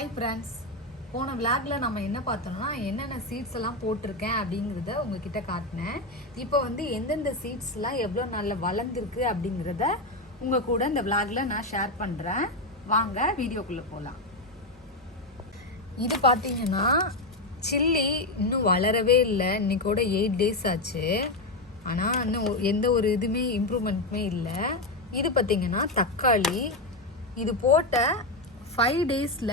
Hi friends, போன விளாக்ல நம்ம என்ன பார்த்தோம்னா என்னென்ன சீட்ஸ் எல்லாம் போட்டிருக்கேன் அப்படிங்கிறத உங்ககிட்ட காட்டினேன். இப்போ வந்து எந்தெந்த சீட்ஸ்லாம் எவ்வளோ நாளில் வளர்ந்துருக்கு அப்படிங்கிறத உங்கள் கூட இந்த விளாக்ல நான் ஷேர் பண்ணுறேன். வாங்க வீடியோக்குள்ளே போகலாம். இது பார்த்தீங்கன்னா சில்லி இன்னும் வளரவே இல்லை. இன்னைக்கோட 8 days ஆச்சு. ஆனால் இன்னும் எந்த ஒரு இதுவுமே இம்ப்ரூவ்மெண்ட்டுமே இல்லை. இது பார்த்தீங்கன்னா தக்காளி. இது போட்ட 5 daysல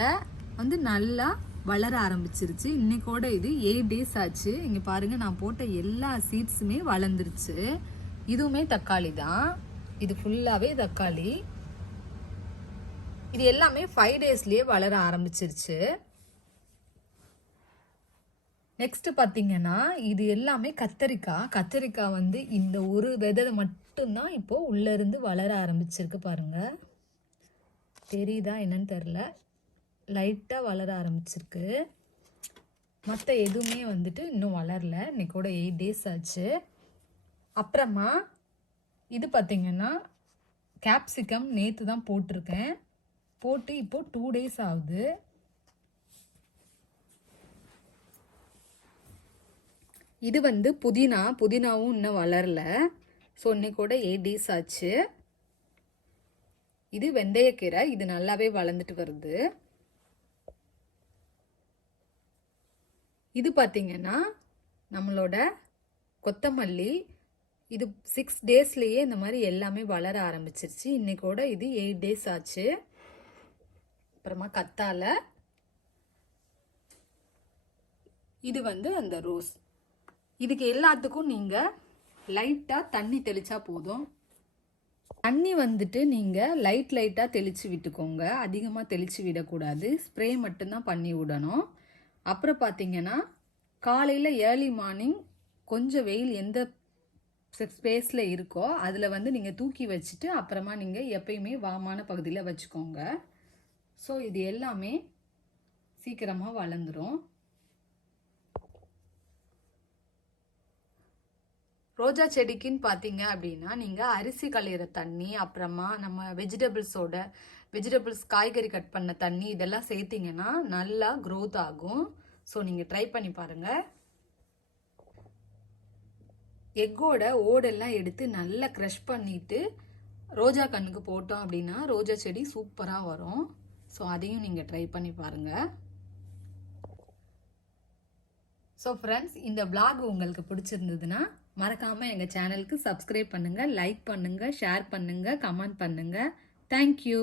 வந்து நல்லா வளர ஆரம்பிச்சிருச்சு. இன்னைக்கோட இது 8 days ஆச்சு. இங்கே பாருங்கள், நான் போட்ட எல்லா சீட்ஸுமே வளர்ந்துருச்சு. இதுவுமே தக்காளி தான். இது ஃபுல்லாகவே தக்காளி. இது எல்லாமே 5 daysலயே வளர ஆரம்பிச்சிருச்சு. நெக்ஸ்ட் பார்த்தீங்கன்னா இது எல்லாமே கத்தரிக்காய். கத்தரிக்காய் வந்து இந்த ஒரு விதை மட்டும்தான் இப்போ உள்ளேருந்து வளர ஆரம்பிச்சிருக்கு. பாருங்கள், தெரியுதா என்னன்னு தெரில, லைட்டாக வளர ஆரம்பிச்சிருக்கு. மற்ற எதுவுமே வந்துட்டு இன்னும் வளரல. இன்னைக்கோட 8 days ஆச்சு. அப்புறமா இது பார்த்திங்கன்னா கேப்சிகம் நேற்று தான் போட்டிருக்கேன். போட்டு இப்போது 2 days ஆகுது. இது வந்து புதினாவும் இன்னும் வளரல. ஸோ இன்னைக்கோட 8 days ஆச்சு. இது வெந்தயக்கீரை. இது நல்லாவே வளர்ந்துட்டு வருது. இது பார்த்தீங்கன்னா நம்மளோட கொத்தமல்லி. இது 6 daysலயே இந்த மாதிரி எல்லாமே வளர ஆரம்பிச்சிருச்சு. இன்னைக்கோட இது 8 days ஆச்சு. அப்புறமா கத்தாழை. இது வந்து அந்த ரோஸ். இதுக்கு எல்லாத்துக்கும் நீங்கள் லைட்டாக தண்ணி தெளித்தா போதும். தண்ணி வந்துட்டு நீங்கள் லைட்டாக தெளித்து விட்டுக்கோங்க. அதிகமாக தெளித்து விடக்கூடாது. ஸ்ப்ரே மட்டும்தான் பண்ணி விடணும். அப்புறம் பார்த்தீங்கன்னா காலையில் ஏர்லி மார்னிங் கொஞ்சம் வெயில் எந்த ஸ்பேஸில் இருக்கோ அதில் வந்து நீங்கள் தூக்கி வச்சுட்டு அப்புறமா நீங்கள் எப்பயுமே வாமான பகுதியில் வச்சுக்கோங்க. ஸோ இது எல்லாமே சீக்கிரமாக வளர்ந்துடும். ரோஜா செடிக்குன்னு பார்த்தீங்க அப்படின்னா நீங்கள் அரிசி களையிற தண்ணி, அப்புறமா நம்ம வெஜிடபிள்ஸ் காய்கறி கட் பண்ண தண்ணி இதெல்லாம் சேர்த்திங்கன்னா நல்லா க்ரோத் ஆகும். ஸோ நீங்கள் ட்ரை பண்ணி பாருங்கள். எக்கோட ஓடெல்லாம் எடுத்து நல்லா க்ரஷ் பண்ணிவிட்டு ரோஜா கண்ணுக்கு போட்டோம் அப்படின்னா ரோஜா செடி சூப்பராக வரும். ஸோ அதையும் நீங்கள் ட்ரை பண்ணி பாருங்கள். ஸோ ஃப்ரெண்ட்ஸ், இந்த vlog உங்களுக்கு பிடிச்சிருந்ததுன்னா மறக்காமல் எங்கள் சேனலுக்கு சப்ஸ்கிரைப் பண்ணுங்கள், லைக் பண்ணுங்கள், ஷேர் பண்ணுங்கள், கமெண்ட் பண்ணுங்கள். தேங்க்யூ.